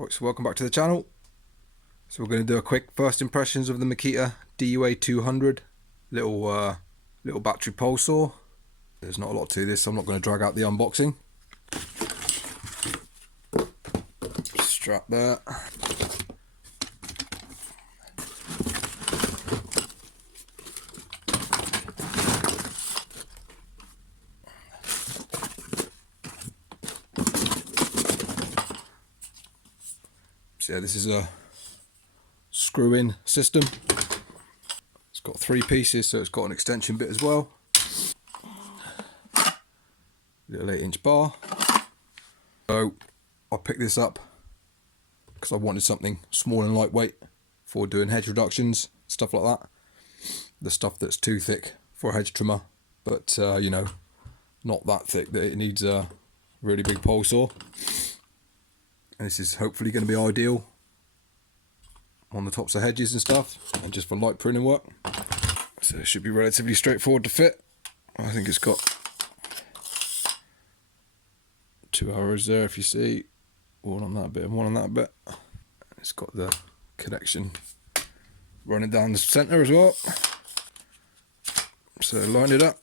Alright, so welcome back to the channel. So we're going to do a quick first impressions of the MAKITA DUA200 little battery pole saw. There's not a lot to this, so I'm not going to drag out the unboxing. Strap there. So yeah, this is a screw-in system. It's got 3 pieces, so it's got an extension bit as well. Little 8-inch bar. So I picked this up because I wanted something small and lightweight for doing hedge reductions, stuff like that. The stuff that's too thick for a hedge trimmer, but you know, not that thick that it needs a really big pole saw. And this is hopefully going to be ideal on the tops of hedges and stuff, and just for light pruning work. So it should be relatively straightforward to fit. I think it's got 2 arrows there, if you see, one on that bit and one on that bit. It's got the connection running down the center as well. So line it up,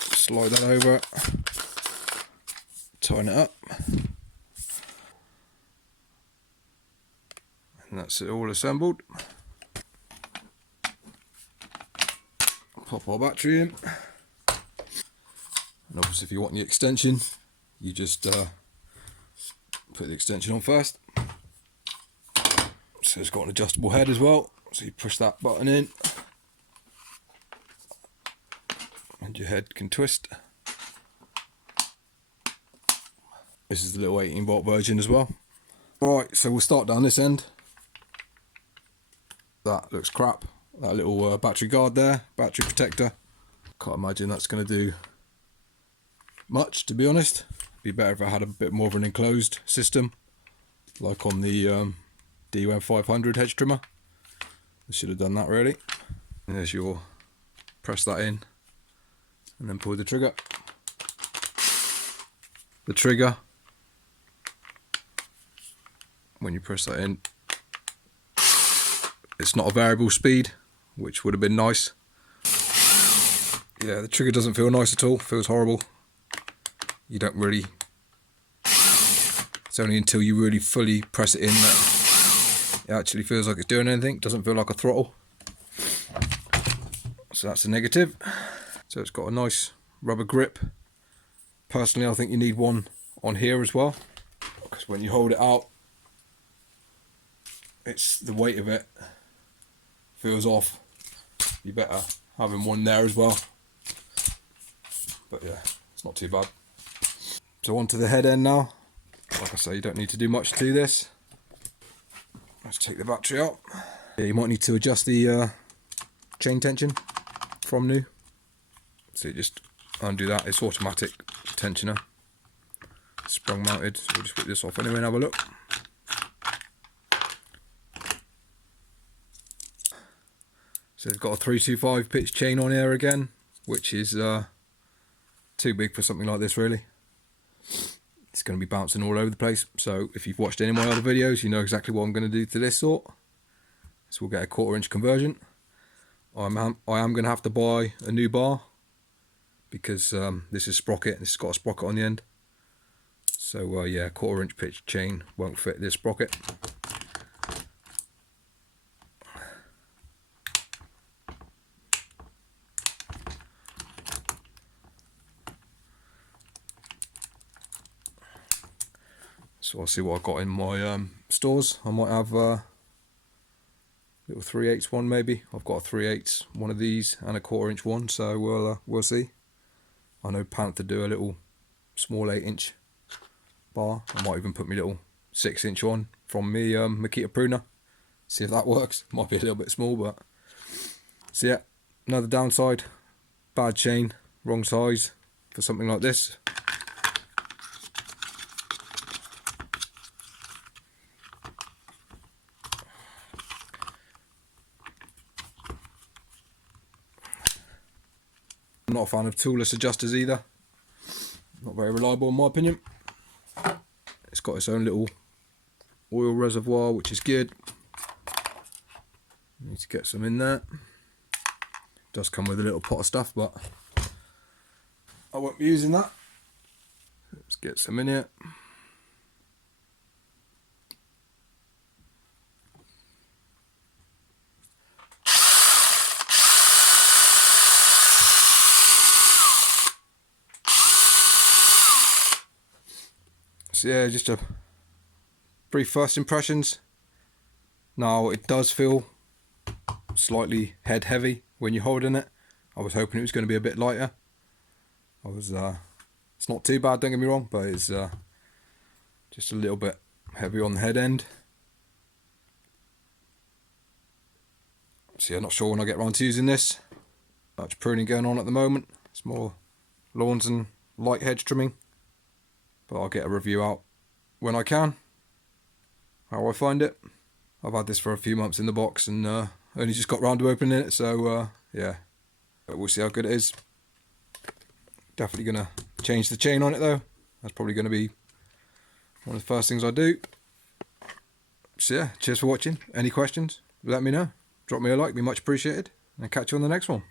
slide that over, tighten it up, and that's it all assembled. Pop our battery in, and obviously if you want the extension, you just put the extension on first. So it's got an adjustable head as well, so you push that button in and your head can twist. This is the little 18-volt version as well. Alright, so we'll start down this end. That looks crap. That little battery guard there, battery protector. Can't imagine that's going to do much, to be honest. Be better if I had a bit more of an enclosed system, like on the DUA200 hedge trimmer. I should have done that really. And there's your, press that in, and then pull the trigger. The trigger, when you press that in, it's not a variable speed, which would have been nice. Yeah, the trigger doesn't feel nice at all, feels horrible. You don't really, it's only until you really fully press it in that it actually feels like it's doing anything. It doesn't feel like a throttle. So that's a negative. So it's got a nice rubber grip. Personally, I think you need one on here as well, because when you hold it out, it's the weight of it feels off. You better having one there as well. But yeah, it's not too bad. So onto the head end now. Like I say, you don't need to do much to this. Let's take the battery out. Yeah, you might need to adjust the chain tension from new. So you just undo that. It's automatic tensioner, sprung mounted. So we'll just whip this off anyway and have a look. So it's got a 325 pitch chain on here again, which is too big for something like this really. It's going to be bouncing all over the place. So if you've watched any of my other videos, you know exactly what I'm going to do to this sort. So we'll get a 1/4 inch conversion. I am going to have to buy a new bar, because this is sprocket, and it's got a sprocket on the end. So yeah, 1/4 inch pitch chain won't fit this sprocket. So I'll see what I've got in my stores. I might have a little 3/8 one maybe. I've got a 3/8 one of these and a 1/4 inch one, so we'll see. I know Panther do a little small 8-inch bar. I might even put my little 6-inch on from me MAKITA pruner. See if that works. Might be a little bit small, but so yeah, another downside, bad chain, wrong size for something like this. I'm not a fan of toolless adjusters either. Not very reliable in my opinion. It's got its own little oil reservoir, which is good. Need to get some in there. Does come with a little pot of stuff, but I won't be using that. Let's get some in here. So yeah, just a brief first impressions. Now it does feel slightly head heavy when you're holding it. I was hoping it was going to be a bit lighter. It's not too bad, don't get me wrong, but it's just a little bit heavy on the head end. So yeah, not sure when I get around to using this. Much pruning going on at the moment. It's more lawns and light hedge trimming. But I'll get a review out when I can. How I find it. I've had this for a few months in the box and only just got round to opening it, so yeah. But we'll see how good it is. Definitely going to change the chain on it though. That's probably going to be one of the first things I do. So yeah, cheers for watching. Any questions, let me know. Drop me a like, be much appreciated. And catch you on the next one.